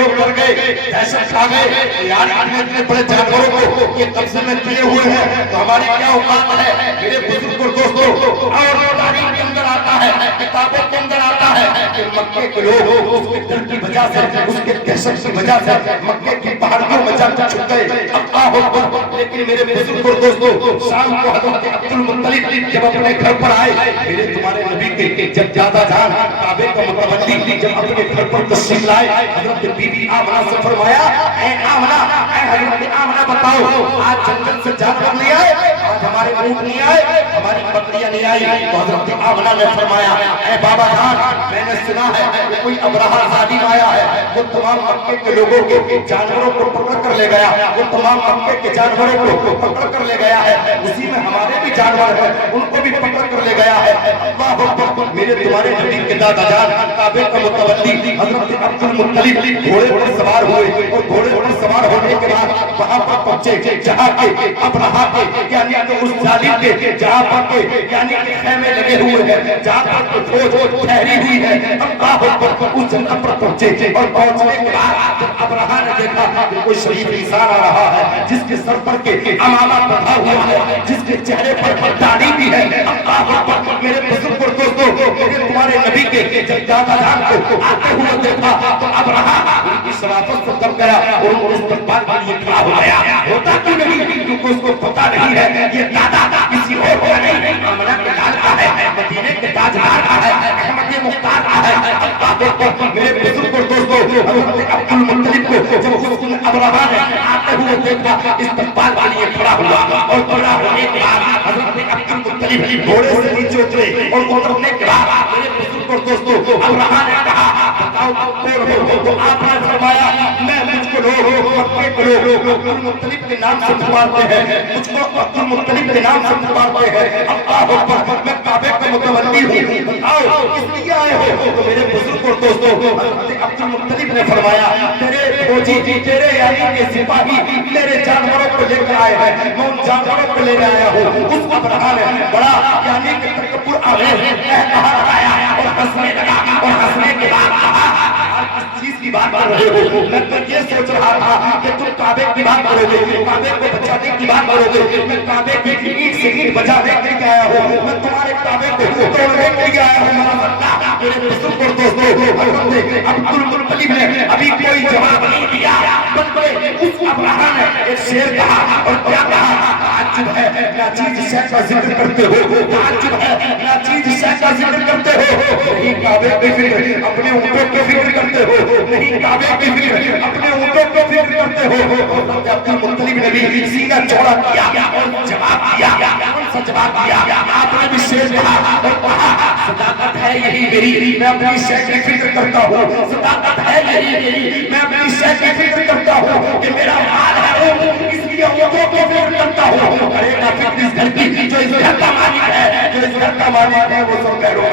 لوگ ڈر گئے، دہشت کھا گئے، یار اتنے بڑے جانوروں کو یہ قبضے میں کیے ہوئے ہیں تو ہماری کیا اوقات ہے؟ میرے بزرگ اور دوستوں، اور تاریخ کے اندر آتا ہے، کتابوں کے اندر آتا ہے کہ مکے کے لوگ اس کے ڈر کی وجہ سے، اس کے دہشت کی وجہ سے مکے کی پہاڑیوں میں جا کر چھپ گئے۔ اللہ اکبر۔ لیکن میرے بزرگ اور دوستوں، شام کو حضرت عبد المطلب جب اپنے گھر پر آئے، میرے تمہارے نبی کے جب دادا جان کعبے کا متولی جب اپنے گھر پر تشریف لائے، حضرت بی بی آمنہ سے فرمایا، اے آمنہ، اے حضرت آمنہ بتاؤ، آج جنگل سے جانور نہیں آئے، آج ہمارے اونٹ نہیں آئے، ہماری بکریاں نہیں آئی؟ تو حضرت آمنہ نے فرمایا، اے بابا جان، میں نے سنا ہے کہ کوئی ابرہہ ظالم آیا ہے، وہ تمام مکے کے لوگوں کے جانوروں کو پکڑ کر لے گیا، وہ تمام مکے کے جانوروں کو پکڑ کر لے گیا ہے، اسی میں ہمارے بھی جانور ہیں، ان کو بھی پکڑ کر لے گیا ہے۔ اللہ اکبر۔ میرے تمہارے نبی کے دادا جان کعبے کا متولی حضرت عبد المطلب گھوڑے پر سوار ہوئے، اور گھوڑے پر سوار ہونے کے بعد وہاں پر پہنچے جہاں کے ابرہہ کے یعنی کہ اس ظالم کے جہاں پر کے یعنی کہ خیمے لگے ہوئے ہیں، جہاں پر فوج ٹھہری ہوئی ہے۔ اللہ اکبر۔ اس جگہ پر پہنچے اور پہنچنے کے بعد جب ابرہہ نے دیکھا کہ کوئی شریف انسان آ رہا ہے جس کے سر پر کے امامہ بندھا ہوا ہے، جس کے چہرے پر داڑھی بھی ہے۔ اللہ اکبر۔ میرے بزرگ اور دوستوں، میرے تمہارے نبی کے جب دادا جان کو آتے ہوئے دیکھا تو ابرہہ ان کی شرافت سے دب گیا اور ان کو استقبال کے لیے کھڑا ہو گیا۔ ہوتا کیوں نہیں؟ کیونکہ اس کو پتا نہیں ہے یہ دادا کسی اور کا نہیں، آمنہ کے لال کا ہے، مدینے کے تاجدار کا ہے، احمد مختار کا ہے۔ اللہ اکبر۔ میرے بزرگ اور دوستوں، حضرت عبد المطلب کو جب اس ابرہہ نے آتے ہوئے دیکھا استقبال کے لیے کھڑا ہوا، اور کھڑا ہونے کے بعد حضرت عبد المطلب گھوڑے سے نیچے اترے، اور اترنے کے بعد میرے بزرگ اور دوستوں ابرہہ نے کہا بتاؤ کون ہو؟ تو آپ نے فرمایا میں مجھ کو لوگ مکے کے لوگ عبد المطلب کے نام سے پکارتے ہیں، مجھ کو عبد المطلب کے نام سے پکارتے ہیں۔ اللہ اکبر۔ میں کعبے کا متولی ہوں، بتاؤ کس لیے آئے ہو؟ تو میرے بزرگ اور دوستوں حضرت عبد المطلب نے فرمایا تیرے فوجی، تیرے یعنی کے سپاہی میرے جانوروں کو لے کر آئے ہیں، میں ان جانوروں کو لے آیا ہوں۔ اس ابرہہ نے بڑا یعنی کہ تکبر آمیز کہا لگایا اور ہنسنے لگا، اور ہنسنے کے بعد کہا کس چیز کی بات کر رہے ہو؟ میں تو یہ سوچ رہا تھا کہ تم کعبے کی بات کرو گے، کعبے کو بچانے کی بات کرو گے۔ میں کعبے کی اینٹ سے اینٹ بچانے کے لیے آیا ہوں، میں تمہارے کعبے کو توڑنے کے لیے آیا ہوں۔ میرے بزرگ اور دوستوں، حضرت عبد المطلب نے ابھی کوئی جواب نہیں دیا، بلکہ اس ابرہہ نے ایک شعر کہا، اور کیا کہا؟ تعجب ہے ناچیز شے کا ذکر کرتے ہو، تعجب ہے ناچیز شے کا ذکر کرتے ہو، نہیں کعبے کی فکر اپنے اونٹوں کی فکر کرتے ہو، نہیں کعبے کی فکر اپنے اونٹوں کی فکر کرتے ہو۔ حضرت عبد المطلب نے بھی سینہ چوڑا کیا اور جواب دیا، کون سا جواب دیا؟ آپ نے بھی شعر کہا اور کہا صداقت ہے یہی میری، میں اپنی شے کی فکر کرتا ہوں، صداقت ہے یہی میری، میں اپنی شے کی فکر کرتا ہوں کہ میرا مال ہے اس لیے اونٹوں کی فکر کرتا ہوں۔ کرے گا فکر اس گھر کی جو اس گھر کا مالک ہے، جو اس گھر کا مالک ہے وہ سب پیروں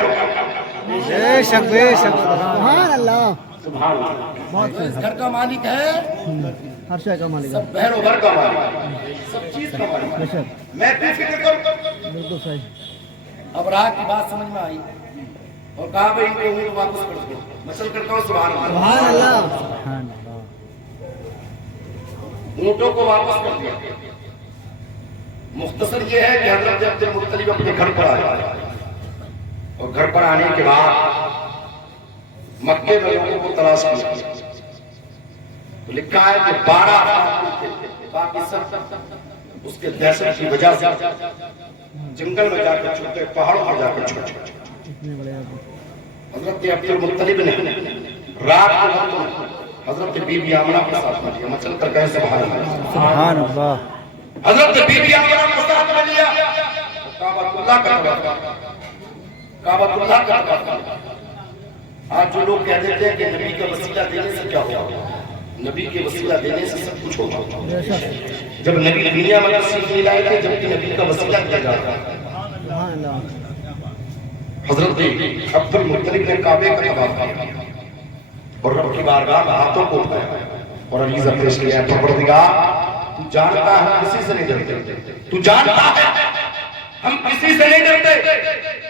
بے شک بے شک۔ سبحان اللہ۔ سبحان اللہ۔ جو اس گھر کا مالک ہے، ہر شے کا مالک ہے، سب بہروں بھر کا مالک ہے، سب چیز کا مالک ہے۔ بے شک، میں بھی فکر کروں۔ بالکل صحیح۔ ابرہہ کی بات سمجھ میں آئی اور کہا بھائی ان کے اونٹ واپس کر دو۔ میں چل کرتا ہوں سبحان اللہ۔ سبحان اللہ۔ سبحان اللہ۔ اونٹوں کو واپس کر دیا۔ مختصر یہ ہے کہ حضرت عبد المطلب اپنے گھر پر آیا، اور گھر پر آنے کے بعد مکے میں لوگوں کو تلاش کیا، لکھا ہے کہ 12 افراد تھے، باقی سب اس کے دہشت کی وجہ سے جنگل میں جا کر چھپے، پہاڑوں میں جا کر چھپے۔ حضرت عبد المطلب نے رات کو وقت میں حضرت بی بی آمنہ کے ساتھ میں لیا۔ میں چل کر کہے سبحان اللہ۔ سبحان اللہ۔ حضرت بی بی آمنہ کے ساتھ میں لیا، کعبۃ اللہ کا طواف، کعبۃ اللہ کا طواف۔ آج جو لوگ کہہ دیتے ہیں کہ نبی کا وسیلہ دینے سے کیا ہوگا، نبی کے وسیلہ دینے سے سب کچھ ہوگا۔ بے شک، جب نبی دنیا میں تشریف لے آئے تھے، جب کہ نبی کا وسیلہ دیا جاتا ہے۔ سبحان اللہ۔ حضرت عبد المطلب نے کعبے کا طواف کیا اور رب کی بارگاہ میں ہاتھوں کو اٹھایا اور عریضہ پیش کیا، پروردگار تو جانتا ہے ہم کسی سے نہیں ڈرتے، تو جانتا ہے ہم کسی سے نہیں ڈرتے،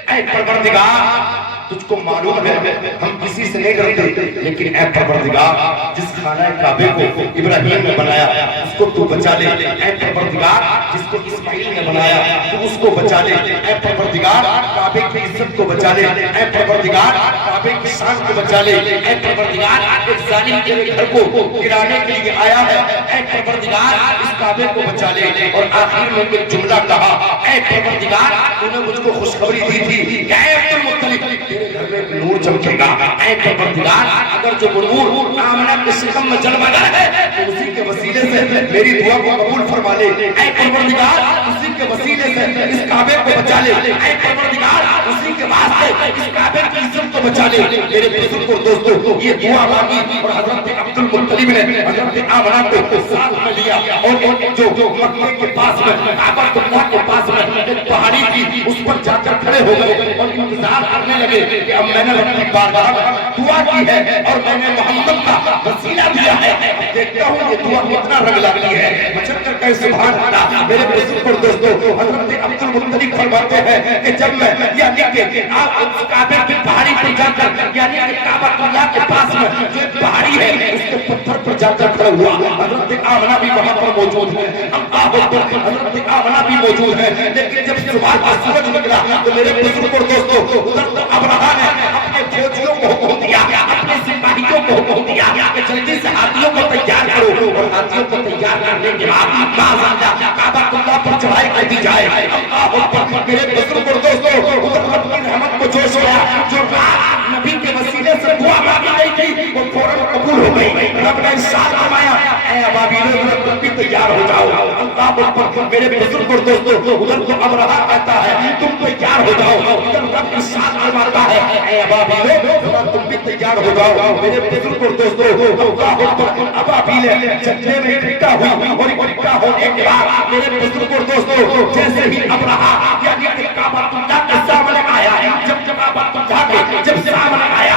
اے پروردگار تجھ کو معلوم ہے ہم کسی سے نہیں ڈرتے، لیکن اے پروردگار جس خانہ کعبے کو ابراہیم نے بنایا اس کو تو بچا لے، اے پروردگار جس کو اسماعیل نے بنایا تو اس کو بچا لے، اے پروردگار کعبے کی عزت کو بچا لے، اے پروردگار کعبے کی شان کو بچا لے، اے پروردگار ایک ظالم کے گھر کو گرانے کے لیے آیا ہے، اے پروردگار اس کعبے کو بچا لے۔ اور آخر میں ایک جملہ کہا، اے پروردگار تو نے مجھ کو خوشخبری دی تھی کہ اے عبد المطلب تیرے گھر میں نور چمکے گا، اے پروردگار اگر جو نور آمنہ کے شکم میں جلوہ گر ہے تو اسی کے وسیلے سے میری دعا کو قبول فرما لے، اے پروردگار اسی کے وسیلے سے اس کعبے کو بچا لے، اے پروردگار اسی کے واسطے اس کعبے کی عزت کو بچا لے۔ میرے بزرگ اور دوستو یہ دعا مانگی اور حضرت عبد المطلب نے حضرت آمنہ کو ساتھ میں لیا اور جو مکہ کے پاس میں کعبۃ اللہ کے پاس میں ایک پہاڑی تھی اس پر جا کر کھڑے ہو گئے اور انتظار کرنے لگے کہ اب میں نے اپنی بارگاہ میں دعا کی ہے اور میں نے محمد کا وسیلہ دیا ہے، دیکھتا ہوں یہ دعا کتنا رنگ لاتی ہے۔ مچل کر کہے سبحان اللہ۔ میرے بزرگ اور دوستو حضرت عبد المطلب فرماتے ہیں کہ جب میں یعنی کہ آپ اس کعبے کی پہاڑی پر جا کر یعنی کہ کعبۃ اللہ کے پاس میں جو ایک پہاڑی ہے اس کے پتھر پر جا کر کھڑا ہوا، حضرت آمنہ بھی وہاں پر موجود ہے، اللہ اکبر، حضرت آمنہ بھی موجود ہے، لیکن جب صبح کا سورج نکلا تو میرے بزرگ اور دوستو ادھر ابرہہ نے اپنے فوجیوں کو حکم دیا، اپنے سپاہیوں کو حکم دیا کہ جلدی سے ہاتھیوں کو تیار کرو اور ہاتھیوں کو تیار کرنے کے بعد باضابطہ کعبۃ اللہ پر چڑھائی کر دی جائے۔ اللہ اکبر، میرے بزرگ اور دوستو ادھر رب کی رحمت کو جوش گیا، جو رات نبی کے وسیلے سے دعا مانگی گئی تھی وہ فوراً قبول ہو گئی۔ رب نے ارشاد فرمایا اے ابابیلو تم بھی تیار ہو جاؤ۔ اللہ اکبر، میرے بزرگ اور دوستو ادھر تو ابرہہ کہتا ہے تم تیار ہو جاؤ، ادھر رب ارشاد فرماتا ہے اے ابابیلو تم بھی تیار ہو جاؤ۔ میرے بزرگ اور دوستو اللہ اکبر، ابابیل جنگلے میں اکٹھا ہوئی اور اکٹھا ہونے کے بعد میرے بزرگ اور دوستو جیسے ہی ابرہہ یعنی کہ کعبۃ اللہ کے سامنے آیا، جب کعبۃ اللہ کے جب سامنے آیا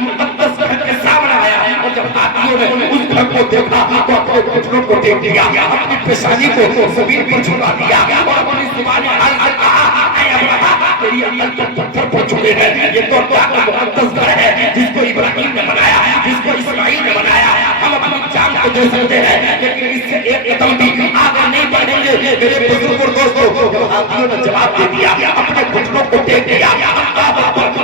مقدس گھر کے سامنے آیا اور جب ہاتھیوں نے اس گھر کو دیکھا تو اپنے گھٹنوں کو ٹیک دیا، اپنی پیشانی کو زمین پر جھکا دیا اور اپنی زبان حال سے کہا اے ابرہہ تیری عقل تو پتھر پر جھکے ہیں، یہ تو اللہ کا مقدس گھر ہے جس کو ابراہیم نے بنایا، جس کو اسماعیل نے بنایا، ہم اپنی جان کو دے سکتے ہیں لیکن اس سے ایک قدم بھی آگے نہیں بڑھیں گے۔ میرے بزرگ اور دوستو جب ہاتھیوں نے جواب دے دیا، اپنے گھٹنوں کو ٹیک دیا،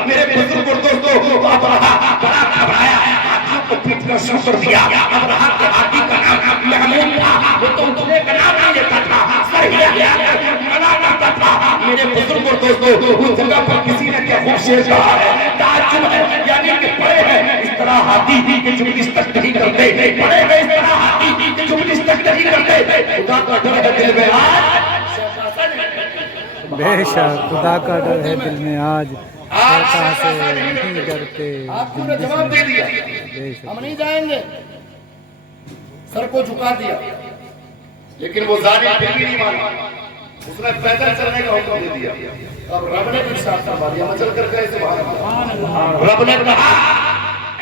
میرے بزرگ اور دوستو ابرہہ بڑا گھبرایا، ہاتھیوں کو پیٹنا شروع کر دیا۔ ابرہہ کے ہاتھی کا نام محمود تھا، وہ تو دوسرے کا نام نہیں لیتا تھا، سر ہلا کر منع کرتا تھا۔ میرے بزرگ اور دوستو اس جگہ پر کسی نے کیا خوبصورت کہا ہے، تعجب ہے، یعنی کہ پڑے ہیں اس طرح ہاتھی کے جملس تک نہیں کرتے، پڑے ہیں اس طرح ہاتھی کے جملس تک نہیں کرتے، خدا کا ڈر ہے دل میں آج، بے شک خدا کا ڈر ہے دل میں آج، شیطان سے نہیں ڈرتے۔ آپ کو نے جواب دے دیا بے شک ہم نہیں جائیں گے، سر کو جھکا دیا، لیکن وہ ظالم پھر بھی نہیں مانا، اس نے پیدل چلنے کا حکم دے دیا۔ اب رب نے بھی ارشاد فرما دیا، مچل کر گئے سبحان اللہ، رب نے کہا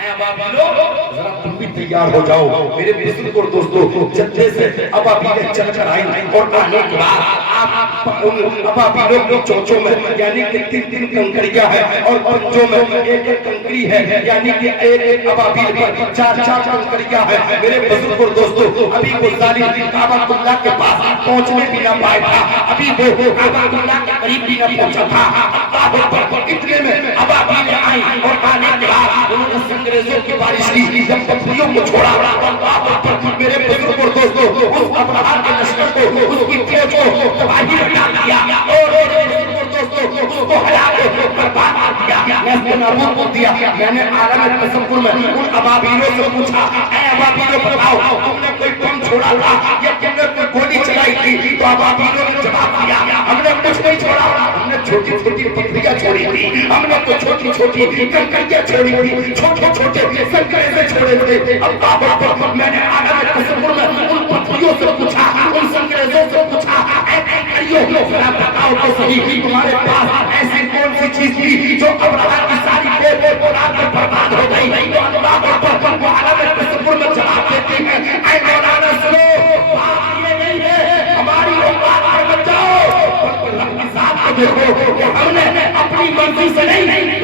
اے ابابیلو ذرا تم بھی تیار ہو جاؤ۔ میرے بزرگ اور دوستو جدے سے ابابیل چل کر آئی اور آنے کے بعد ابابیلوں کی چونچوں میں یعنی کہ تین کنکریاں ہیں اور پنجوں میں ایک کنکری ہے، یعنی کہ ایک ابابیل پر چار کنکریاں ہیں۔ میرے بزرگ اور دوستو ابھی وہ ظالم کعبۃ اللہ کے پاس پہنچنے بھی نہ پائے تھا، ابھی وہ کعبۃ اللہ کے قریب بھی نہ پہنچا تھا۔ اللہ اکبر، اتنے میں ابابیل آئی اور آنے کے بعد انہوں نے انگریزوں کی بارش کی، جب پتھریوں کو چھوڑا، اللہ اکبر، میرے بزرگ اور دوستو اس ابرہہ کے لشکر کو، اس کی فوج کو تباہی میں ڈال دیا اور میرے بزرگ اور دوستو اس کو ہلاک برباد کر دیا، نیست نابود کر دیا۔ میں نے عالم تصور میں ان ابابیلوں سے پوچھا اے ابابیلوں بتاؤ تم نے کوئی بم چھوڑا تھا یا تم نے کوئی گولی چلائی تھی؟ تو ابابیلوں نے جواب دیا ہم نے کچھ نہیں چھوڑا، ہم نے چھوٹی چھوٹی پتھریاں چھوڑی تھی، ہم نے تو چھوٹی چھوٹی کنکریاں چھوڑی تھی، چھوٹے چھوٹے سنکریزے چھوڑے تھے۔ اللہ اکبر، میں نے عالم تصور میں ان پتھریوں سے پوچھا، ان سنکریزوں سے پوچھا اے کنکریوں ذرا بتاؤ تو صحیح تمہارے پاس ایسی کون سی چیز تھی جو ابرہہ کی ساری اولاد میں برباد ہو گئی؟ تو اللہ اکبر، وہ عالم تصور میں جواب دیتی ہے اے مولانا سنو، بات یہ نہیں ہے ہماری اولاد پر بچاؤ، رب کی ذات کو دیکھو کہ ہم نے اپنی مرضی سے نہیں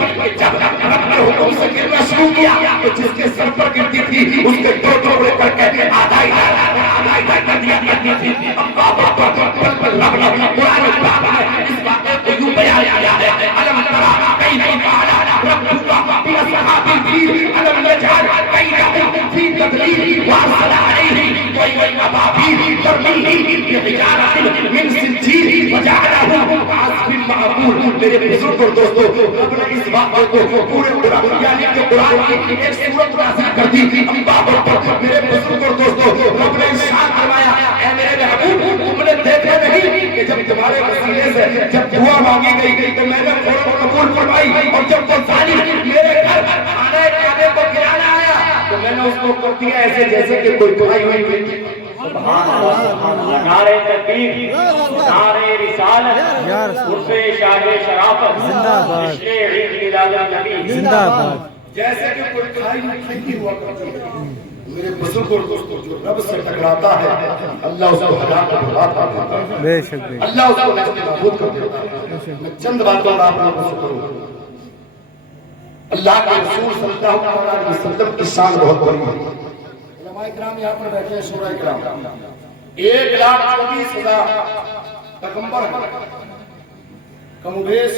سے گرنا شروع کیا تو جس کے سر پر گرتی تھی اس کے دو ٹکڑے کر کے آدھا کر دیا کرتی تھی. اللہ اکبر. پل پل لب لب قرآن پاک میں اس واقعے کو یوں بیان کیا ہے. الم ترى کیف فعل ربک باصحاب الفیل الم یجعل کیدہم فی تضلیل وارسل علیہم طیرا ابابیل ترمیہم بحجارۃ من سجیل وجعلہم کعصف مأکول. میرے بزرگ اور دوستو رب نے اس واقعے کو پورے قرآن یعنی کہ قرآن کی ایک سورت نازل کر دی. اللہ اکبر. میرے بزرگ اور دوستو رب نے ارشاد فرمایا اے میرے محبوب تم نے دیکھا نہیں کہ جب تمہارے وسیلے سے جب دعا مانگی گئی تو میں نے فوراً قبول فرمائی اور جب وہ ظالم میرے گھر خانہ کعبے کو گرانا آیا تو میں نے اس کو کر دیا ایسے جیسے کہ کوئی کھائی ہوئی بیٹی. نعرہ تکبیر، نعرہ رسالت، یا رسول عرف شاہ شرافت، زندہ باد. جشن عید میلاد النبی. زندہ باد. جیسے کہ کوئی کھائی ہوئی کھیتی ہوا کرتی ہے. میرے بزرگ اور دوستوں جو رب سے ٹکراتا ہے اللہ اس کو ہلاک کر برباد کر دیتا ہے. بے شک بے. اللہ اس کو نیست نابود کر دیتا ہے. میں چند باتوں آپ لوگوں سے کروں. اللہ کے رسول صلی اللہ علیہ وسلم کی شان بہت بڑی ہے. علماء کرام یہاں پر بیٹھے ہیں شورا کرام. 1,24,000 پیغمبر کم و بیش